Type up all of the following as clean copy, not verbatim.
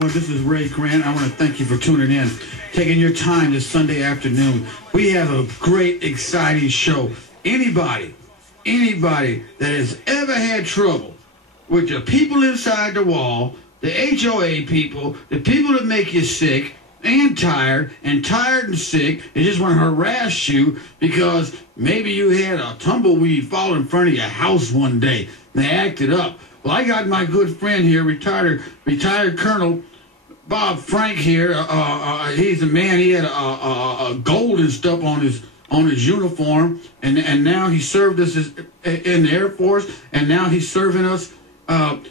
This is Ray Grant. I want to thank you for tuning in, taking your time this Sunday afternoon. We have a great, exciting show. Anybody that has ever had trouble with the people inside the wall, the HOA people, the people that make you sick and tired and sick, they just want to harass you because maybe you had a tumbleweed fall in front of your house one day and they acted up. Well, I got my good friend here, retired Colonel Bob Frank here. He's a man. He had a gold and stuff on his uniform, and now he served us in the Air Force, and now he's serving us,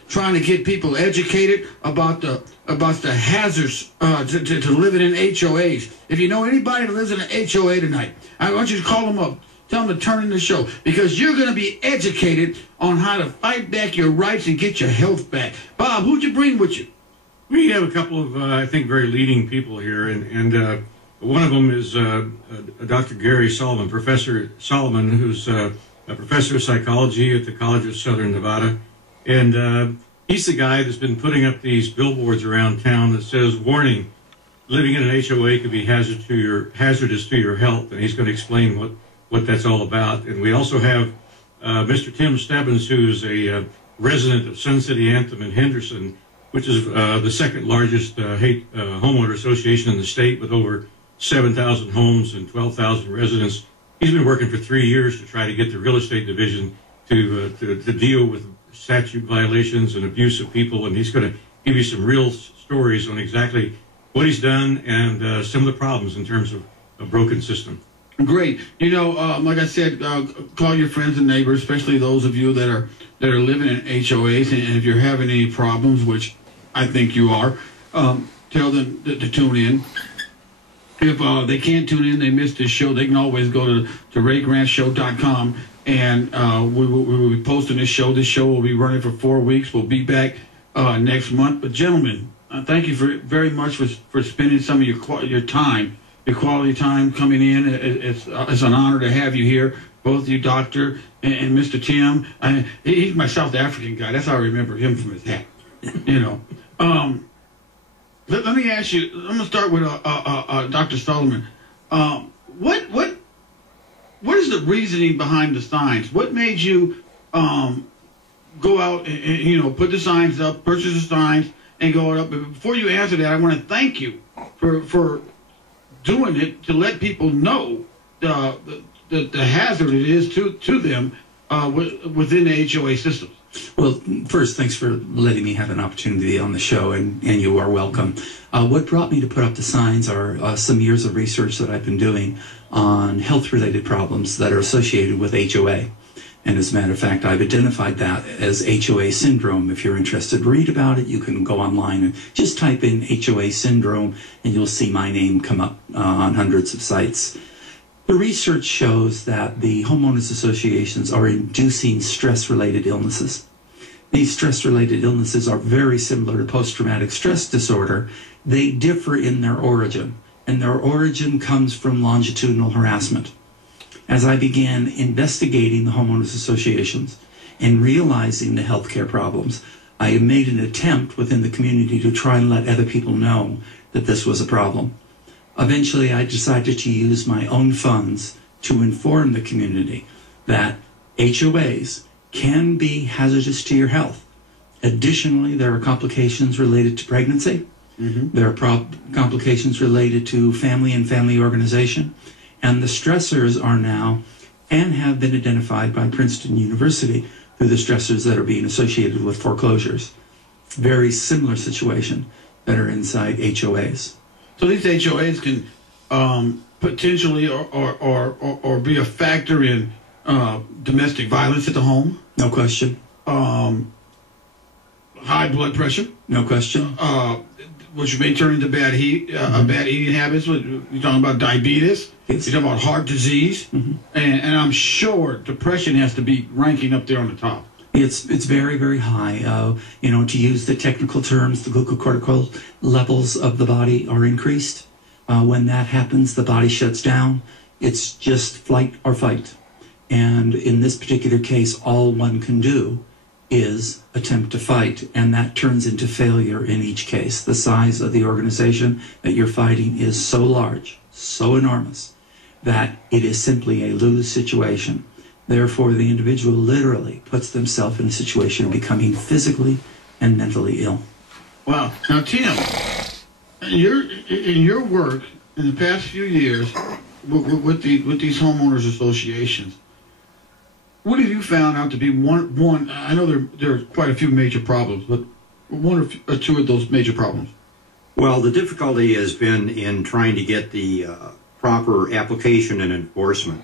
trying to get people educated about the hazards to living in HOAs. If you know anybody that lives in an HOA tonight, I want you to call them up. Tell them to turn in the show, because you're going to be educated on how to fight back your rights and get your health back. Bob, who'd you bring with you? We have a couple of, I think, very leading people here, and one of them is Dr. Gary Solomon, Professor Solomon, who's a professor of psychology at the College of Southern Nevada, and he's the guy that's been putting up these billboards around town that says, "Warning, living in an HOA could be hazardous to your health," and he's going to explain what that's all about. And we also have Mr. Tim Stebbins, who's a resident of Sun City Anthem in Henderson, which is the second largest homeowner association in the state, with over 7,000 homes and 12,000 residents. He's been working for 3 years to try to get the real estate division to deal with statute violations and abuse of people, and he's going to give you some real stories on exactly what he's done and some of the problems in terms of a broken system. Great. You know, like I said, call your friends and neighbors, especially those of you that are living in HOAs, and if you're having any problems, which I think you are, tell them to tune in. If they can't tune in, they missed this show, they can always go to RayGrantShow.com, and we will be posting this show. This show will be running for 4 weeks. We'll be back next month. But gentlemen, thank you very much for spending some of your time, your quality time coming in. It's an honor to have you here, both of you, Doctor and Mr. Tim. He's my South African guy. That's how I remember him from his hat. You know. Let me ask you. I'm gonna start with Dr. Solomon. What is the reasoning behind the signs? What made you go out and put the signs up, purchase the signs, and go up? But before you answer that, I want to thank you for doing it to let people know the hazard it is to them within the HOA systems. Well, first, thanks for letting me have an opportunity on the show, and you are welcome. What brought me to put up the signs are some years of research that I've been doing on health-related problems that are associated with HOA. And as a matter of fact, I've identified that as HOA syndrome. If you're interested to read about it, you can go online and just type in HOA syndrome, and you'll see my name come up on hundreds of sites. The research shows that the homeowners associations are inducing stress-related illnesses. These stress-related illnesses are very similar to post-traumatic stress disorder. They differ in their origin, and their origin comes from longitudinal harassment. As I began investigating the homeowners associations and realizing the healthcare problems, I made an attempt within the community to try and let other people know that this was a problem. Eventually, I decided to use my own funds to inform the community that HOAs can be hazardous to your health. Additionally, there are complications related to pregnancy. Mm-hmm. There are complications related to family and family organization. And the stressors are now and have been identified by Princeton University through the stressors that are being associated with foreclosures. Very similar situation that are inside HOAs. So these HOAs can potentially or be a factor in domestic violence at the home? No question. High blood pressure? No question. Which may turn into bad eating habits. You're talking about diabetes. Yes. You're talking about heart disease. Mm-hmm. And I'm sure depression has to be ranking up there on the top. It's very, very high. To use the technical terms, the glucocorticoid levels of the body are increased. When that happens, the body shuts down. It's just flight or fight. And in this particular case, all one can do is attempt to fight, and that turns into failure in each case. The size of the organization that you're fighting is so large, so enormous, that it is simply a lose situation. Therefore, the individual literally puts themselves in a situation of becoming physically and mentally ill. Wow. Now, Tim, in your work in the past few years with these homeowners associations, what have you found out to be one? I know there are quite a few major problems, but one or two of those major problems. Well, the difficulty has been in trying to get the proper application and enforcement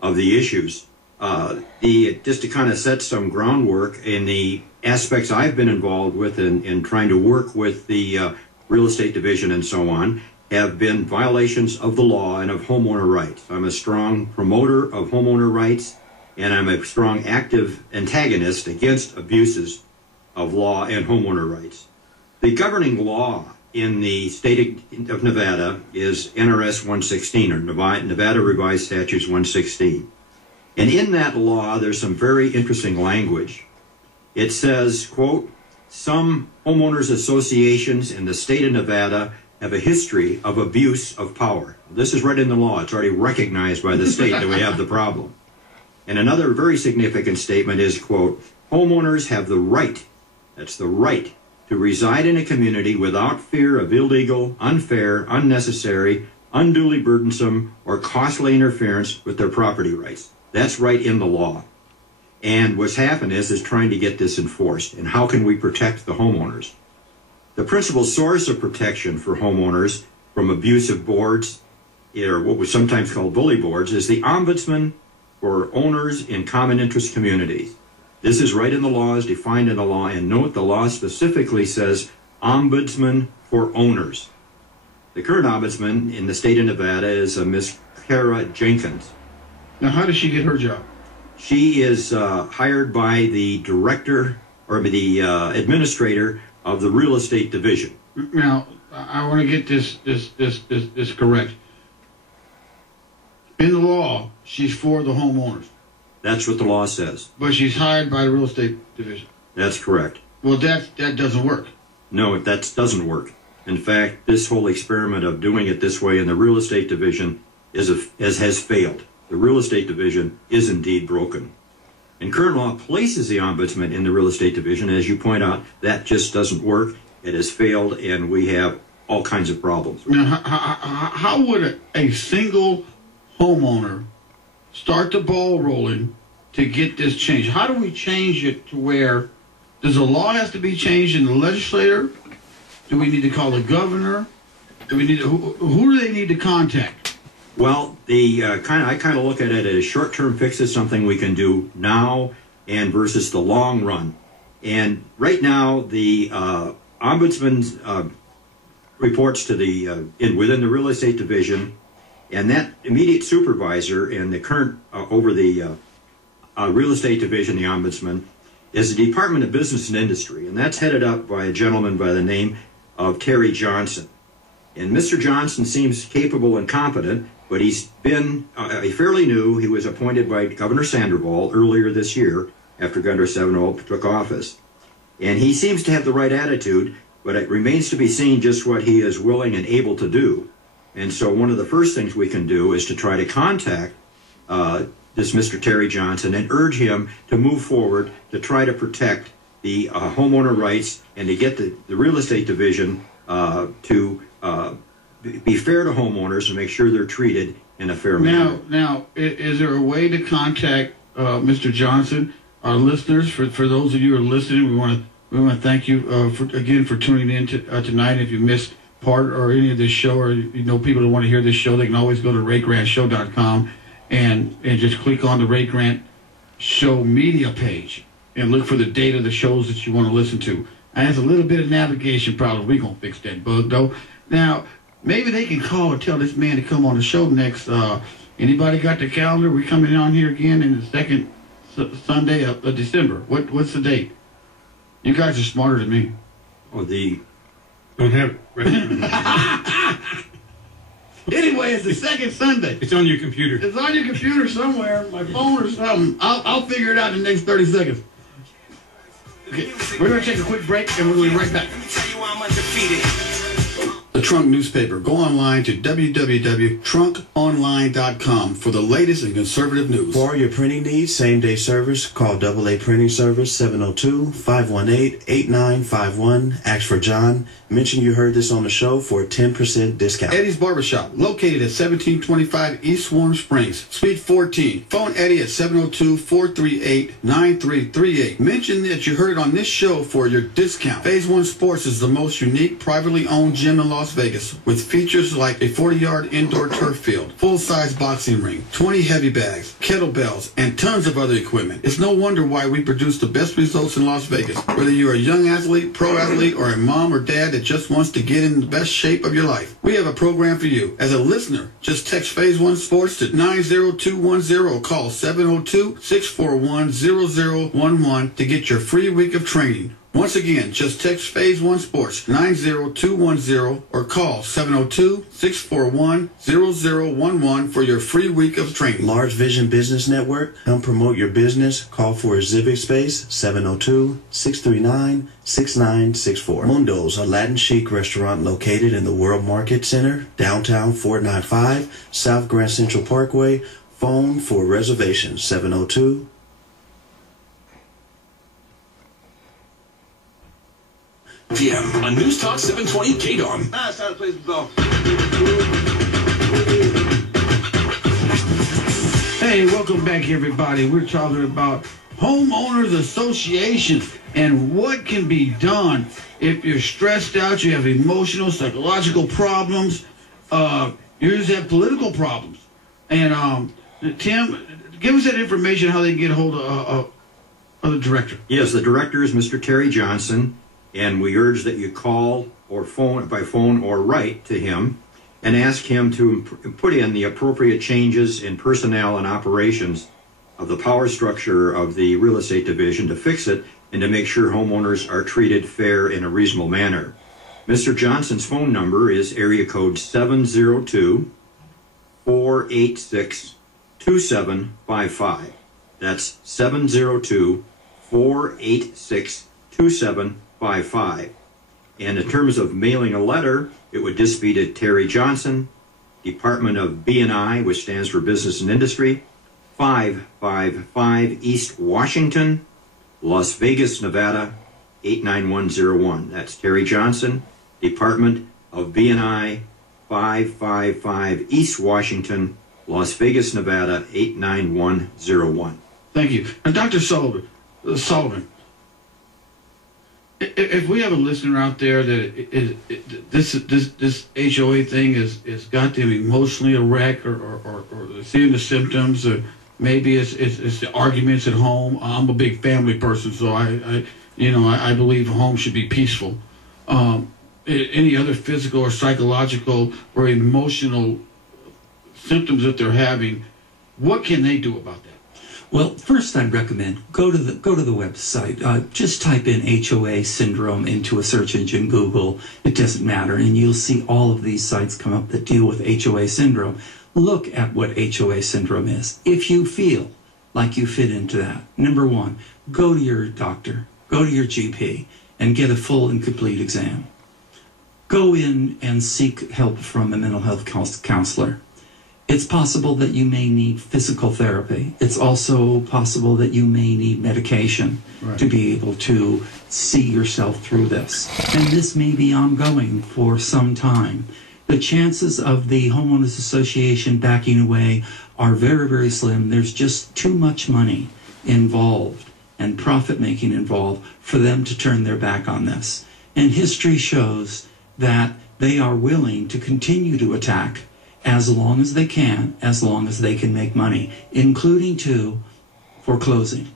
of the issues. Just to kind of set some groundwork in the aspects I've been involved with in trying to work with the real estate division and so on, have been violations of the law and of homeowner rights. I'm a strong promoter of homeowner rights, and I'm a strong active antagonist against abuses of law and homeowner rights. The governing law in the state of Nevada is NRS 116, or Nevada Revised Statutes 116. And in that law, there's some very interesting language. It says, quote, some homeowners associations in the state of Nevada have a history of abuse of power. This is right in the law. It's already recognized by the state that we have the problem. And another very significant statement is, quote, homeowners have the right, that's the right, to reside in a community without fear of illegal, unfair, unnecessary, unduly burdensome, or costly interference with their property rights. That's right in the law. And what's happened is trying to get this enforced. And how can we protect the homeowners? The principal source of protection for homeowners from abusive boards, or what was sometimes called bully boards, is the ombudsman for owners in common interest communities. This is right in the law, is defined in the law, and note the law specifically says ombudsman for owners. The current ombudsman in the state of Nevada is Miss Kara Jenkins. Now, how does she get her job? She is hired by the director or the administrator of the real estate division. Now, I want to get this correct. In the law, she's for the homeowners. That's what the law says. But she's hired by the real estate division. That's correct. Well, that doesn't work. No, that doesn't work. In fact, this whole experiment of doing it this way in the real estate division has failed. The real estate division is indeed broken. And current law places the ombudsman in the real estate division. As you point out, that just doesn't work. It has failed, and we have all kinds of problems. Now, how would a single homeowner start the ball rolling to get this changed? How do we change it to where, does the law have to be changed in the legislature? Do we need to call the governor? Do we need to, who do they need to contact? Well, I kind of look at it as short-term fixes, something we can do now and versus the long run. And right now, the ombudsman reports to the within the real estate division, and that immediate supervisor in the current over the real estate division, the ombudsman, is the Department of Business and Industry, and that's headed up by a gentleman by the name of Terry Johnson. And Mr. Johnson seems capable and competent, but he's been fairly new. He was appointed by Governor Sandoval earlier this year after Governor Sandoval took office. And he seems to have the right attitude, but it remains to be seen just what he is willing and able to do. And so one of the first things we can do is to try to contact this Mr. Terry Johnson and urge him to move forward to try to protect the homeowner rights and to get the real estate division to be fair to homeowners and make sure they're treated in a fair manner. Now, is there a way to contact Mr. Johnson? Our listeners, for those of you who are listening, we want to thank you again for tuning in tonight. If you missed part or any of this show, or people that want to hear this show, they can always go to RayGrantShow.com and just click on the Ray Grant Show media page and look for the date of the shows that you want to listen to. And there's a little bit of navigation problem. We're going to fix that bug, though. Now, maybe they can call and tell this man to come on the show next. Anybody got the calendar? We're coming on here again in the second Sunday of December. What's the date? You guys are smarter than me. Oh, Don't have it right. Anyway, it's the second Sunday. It's on your computer. It's on your computer somewhere, my phone or something. I'll figure it out in the next 30 seconds. Okay, we're going to take a quick break, and we'll be right back. Let me tell you I'm undefeated. The Trunk Newspaper. Go online to www.trunkonline.com for the latest in conservative news. For all your printing needs, same-day service, call AA Printing Service, 702-518-8951. Ask for John. Mention you heard this on the show for a 10% discount. Eddie's Barbershop, located at 1725 East Warm Springs, Suite 14. Phone Eddie at 702-438-9338. Mention that you heard it on this show for your discount. Phase One Sports is the most unique, privately owned gym in Las Vegas, with features like a 40-yard indoor turf field, full-size boxing ring, 20 heavy bags, kettlebells, and tons of other equipment. It's no wonder why we produce the best results in Las Vegas. Whether you're a young athlete, pro athlete, or a mom or dad that just wants to get in the best shape of your life, we have a program for you. As a listener, just text Phase One Sports to 90210 or call 702-641-0011 to get your free week of training. Once again, just text Phase One Sports 90210 or call 702-641-0011 for your free week of training. Large Vision Business Network. Come promote your business. Call for a civic space, 702-639-6964. Mundo's, a Latin chic restaurant located in the World Market Center, downtown 495, South Grand Central Parkway. Phone for reservations, 702 p.m. on News Talk 720 KDOM. Now it's time to play some golf. Hey, welcome back, everybody. We're talking about homeowners associations and what can be done if you're stressed out, you have emotional, psychological problems, you just have political problems. And Tim, give us that information how they can get a hold of the director. Yes, the director is Mr. Terry Johnson, and we urge that you call or phone by phone or write to him and ask him to put in the appropriate changes in personnel and operations of the power structure of the real estate division to fix it and to make sure homeowners are treated fair in a reasonable manner. Mr. Johnson's phone number is area code 702-486-2755. That's 702-486-2755. And in terms of mailing a letter, it would just be to Terry Johnson, Department of B&I, which stands for Business and Industry, 555 East Washington, Las Vegas, Nevada, 89101. That's Terry Johnson, Department of B&I, 555 East Washington, Las Vegas, Nevada, 89101. Thank you. And Dr. Sullivan, if we have a listener out there that this HOA thing has got them emotionally a wreck, or seeing the symptoms, or maybe it's the arguments at home. I'm a big family person, so I believe a home should be peaceful. Any other physical or psychological or emotional symptoms that they're having, what can they do about that? Well, first I'd recommend go to the website. Just type in HOA syndrome into a search engine, Google. It doesn't matter, and you'll see all of these sites come up that deal with HOA syndrome. Look at what HOA syndrome is. If you feel like you fit into that, number one, go to your doctor, go to your GP, and get a full and complete exam. Go in and seek help from a mental health counselor. It's possible that you may need physical therapy. It's also possible that you may need medication to be able to see yourself through this. And this may be ongoing for some time. The chances of the homeowners association backing away are very, very slim. There's just too much money involved and profit making involved for them to turn their back on this. And history shows that they are willing to continue to attack as long as they can make money, including to foreclosing.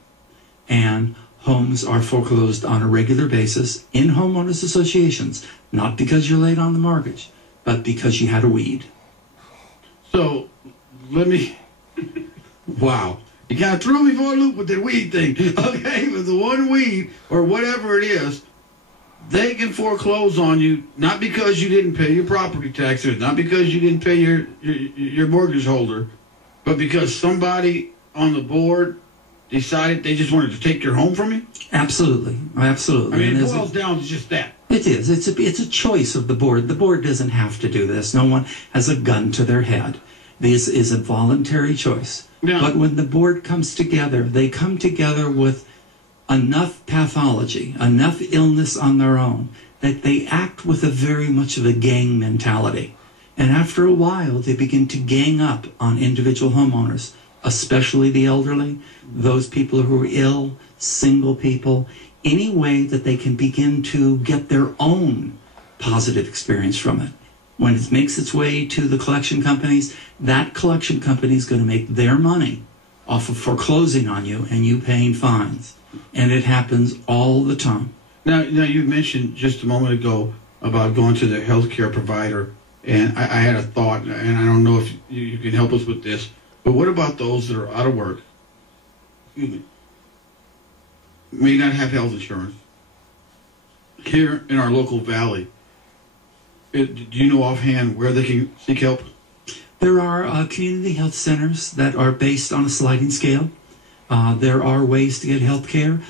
And homes are foreclosed on a regular basis in homeowners associations, not because you're late on the mortgage, but because you had a weed. So, wow. You kind of threw me for a loop with the weed thing. Okay, with the one weed, or whatever it is, they can foreclose on you, not because you didn't pay your property taxes, not because you didn't pay your mortgage holder, but because somebody on the board decided they just wanted to take your home from you? Absolutely, absolutely. I mean, And it there's a- boils down to just that. It is. It's a choice of the board. The board doesn't have to do this. No one has a gun to their head. This is a voluntary choice. Yeah. But when the board comes together, they come together with enough pathology, enough illness on their own, that they act with a very much of a gang mentality. And after a while, they begin to gang up on individual homeowners, especially the elderly, those people who are ill, single people, any way that they can begin to get their own positive experience from it. When it makes its way to the collection companies, that collection company is going to make their money off of foreclosing on you and you paying fines. And it happens all the time. Now you mentioned just a moment ago about going to the healthcare provider, and I had a thought, and I don't know if you can help us with this, but what about those that are out of work, may not have health insurance, here in our local valley? Do you know offhand where they can seek help? There are community health centers that are based on a sliding scale. There are ways to get health care.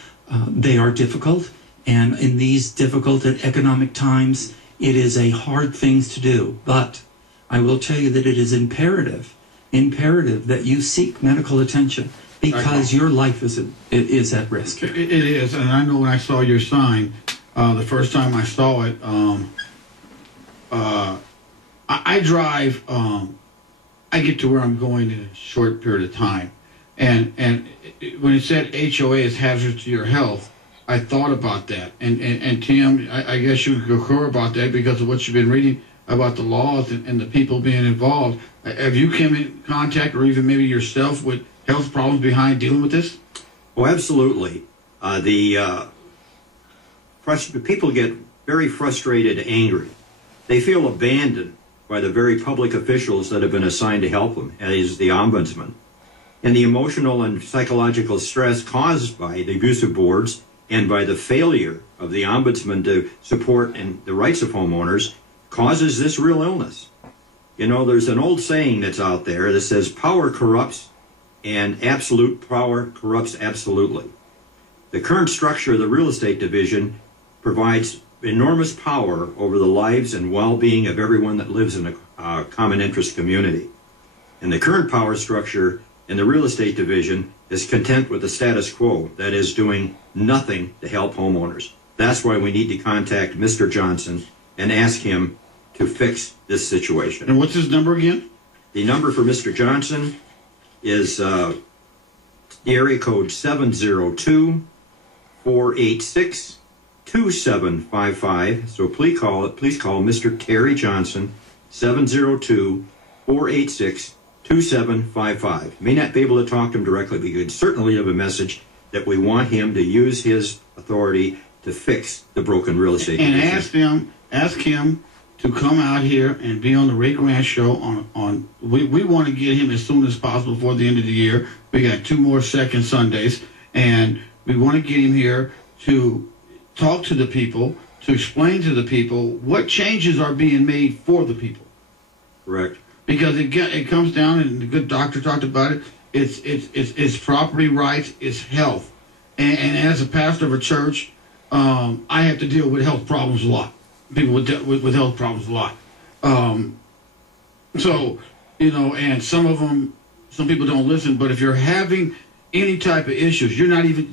They are difficult, and in these difficult and economic times, it is a hard thing to do. But I will tell you that it is imperative that you seek medical attention because your life is at risk. It is, and I know when I saw your sign, the first time I saw it, I drive, I get to where I'm going in a short period of time. And when it said HOA is hazardous to your health, I thought about that. And Tim, I guess you could concur about that because of what you've been reading about the laws and the people being involved. Have you come in contact, or even maybe yourself, with health problems behind dealing with this? Oh, absolutely. People get very frustrated and angry. They feel abandoned by the very public officials that have been assigned to help them, as the ombudsman. And the emotional and psychological stress caused by the abusive boards and by the failure of the ombudsman to support the rights of homeowners causes this real illness. You know, there's an old saying that's out there that says power corrupts and absolute power corrupts absolutely. The current structure of the real estate division provides enormous power over the lives and well-being of everyone that lives in a common interest community. And the current power structure in the real estate division is content with the status quo, that is, doing nothing to help homeowners. That's why we need to contact Mr. Johnson and ask him to fix this situation. And what's his number again? The number for Mr. Johnson is the area code 702-486-2755. So please call Mr. Terry Johnson, 702-486-2755. May not be able to talk to him directly, but you could certainly have a message that we want him to use his authority to fix the broken real estate And division. ask him to come out here and be on the Ray Grant Show we want to get him as soon as possible before the end of the year. We got 2 more second Sundays, and we want to get him here to talk to the people, to explain to the people what changes are being made for the people. Correct. Because it comes down, and the good doctor talked about it, it's property rights, it's health. And as a pastor of a church, I have to deal with health problems a lot. People with health problems a lot. So, you know, and some people don't listen, but if you're having any type of issues, you're not even,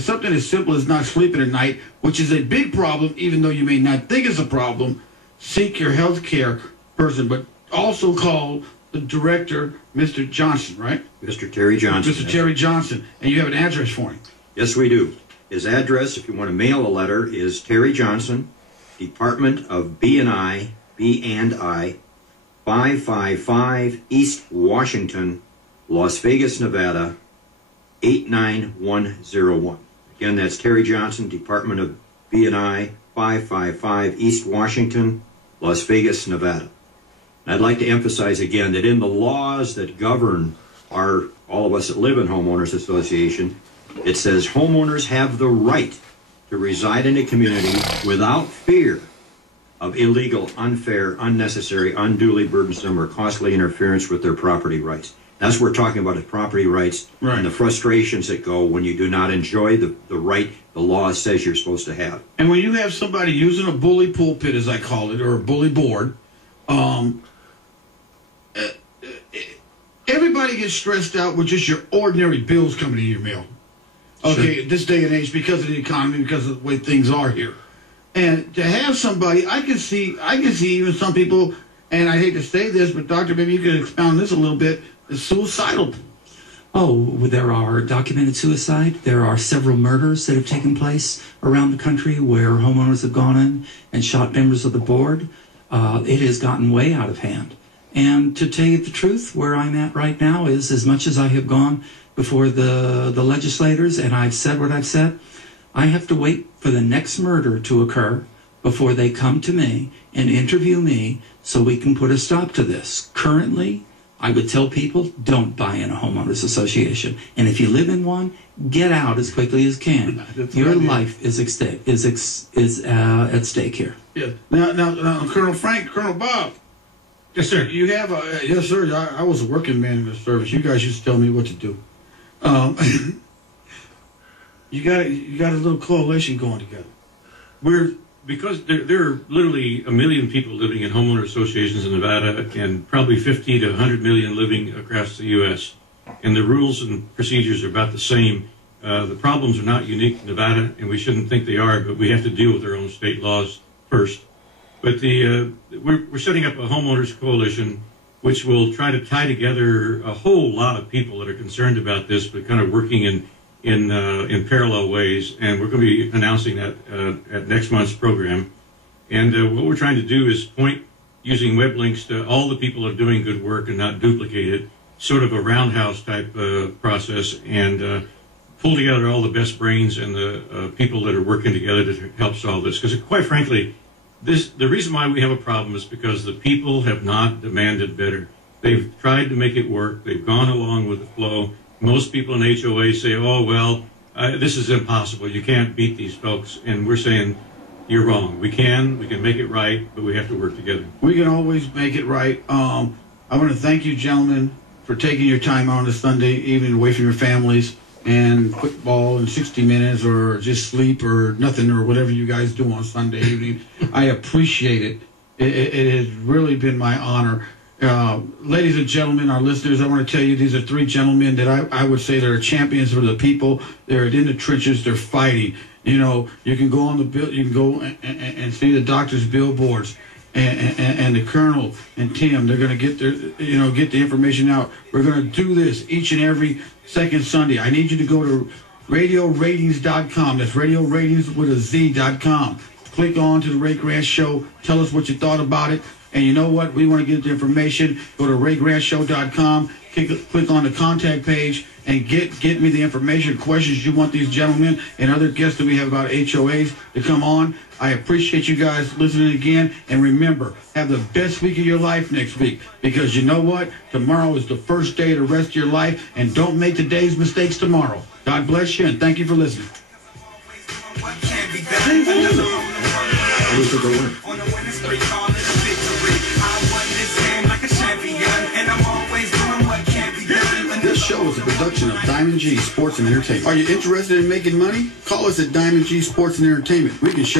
something as simple as not sleeping at night, which is a big problem, even though you may not think it's a problem, seek your health care person, but also call the director, Mr. Johnson, right? Mr. Terry Johnson. Mr. Terry Johnson, and you have an address for him. Yes, we do. His address, if you want to mail a letter, is Terry Johnson, Department of B&I, 555 East Washington, Las Vegas, Nevada, 89101. Again, that's Terry Johnson, Department of B&I, 555 East Washington, Las Vegas, Nevada. And I'd like to emphasize again that in the laws that govern all of us that live in Homeowners Association, it says homeowners have the right to reside in a community without fear of illegal, unfair, unnecessary, unduly burdensome, or costly interference with their property rights. That's what we're talking about, is property rights Right. and the frustrations that go when you do not enjoy the right the law says you're supposed to have. And when you have somebody using a bully pulpit, as I call it, or a bully board, everybody gets stressed out with just your ordinary bills coming in your mail. Okay, this day and age, because of the economy, because of the way things are here. And to have somebody, I can see even some people, and I hate to say this, but doctor, maybe you could expound this a little bit, is suicidal. Oh, there are documented suicide. There are several murders that have taken place around the country where homeowners have gone in and shot members of the board. It has gotten way out of hand. And to tell you the truth, where I'm at right now is, as much as I have gone before the legislators and I've said what I've said, I have to wait for the next murder to occur before they come to me and interview me so we can put a stop to this. Currently, I would tell people, don't buy in a homeowners association. And if you live in one, get out as quickly as you can. Your life is at stake here. Yeah. Now, Colonel Frank, Colonel Bob. Yes, sir. You have a yes, sir. I was a working man in the service. You guys used to tell me what to do. You got a little coalition going together. Because there are literally 1 million people living in homeowner associations in Nevada, and probably 50 to 100 million living across the U.S. And the rules and procedures are about the same. The problems are not unique to Nevada, and we shouldn't think they are, but we have to deal with our own state laws first. But we're setting up a homeowners coalition, which will try to tie together a whole lot of people that are concerned about this, but kind of working in parallel ways. And we're going to be announcing that at next month's program. And what we're trying to do is point, using web links, to all the people that are doing good work and not duplicate it, sort of a roundhouse type process, and pull together all the best brains and the people that are working together to help solve this. Because quite frankly, the reason why we have a problem is because the people have not demanded better. They've tried to make it work. They've gone along with the flow. Most people in HOA say, oh, well, this is impossible. You can't beat these folks. And we're saying, you're wrong. We can make it right, but we have to work together. We can always make it right. I want to thank you, gentlemen, for taking your time out on a Sunday evening away from your families and football in 60 minutes or just sleep or nothing or whatever you guys do on Sunday evening. I appreciate it. It has really been my honor. Ladies and gentlemen, our listeners, I want to tell you these are three gentlemen that I would say they're champions for the people. They're in the trenches. They're fighting. You know, you can go on the bill. You can go and see the doctor's billboards. And the Colonel and Tim, they're going to get the information out. We're going to do this each and every second Sunday. I need you to go to radioratings.com. That's radioratings with a Z.com. Click on to the Ray Grant Show. Tell us what you thought about it. And you know what? We want to get the information. Go to raygrantshow.com. Click on the contact page and get me the information, questions you want these gentlemen and other guests that we have about HOAs to come on. I appreciate you guys listening again. And remember, have the best week of your life next week. Because you know what? Tomorrow is the first day of the rest of your life. And don't make today's mistakes tomorrow. God bless you, and thank you for listening. This show is a production of Diamond G Sports and Entertainment. Are you interested in making money? Call us at Diamond G Sports and Entertainment. We can show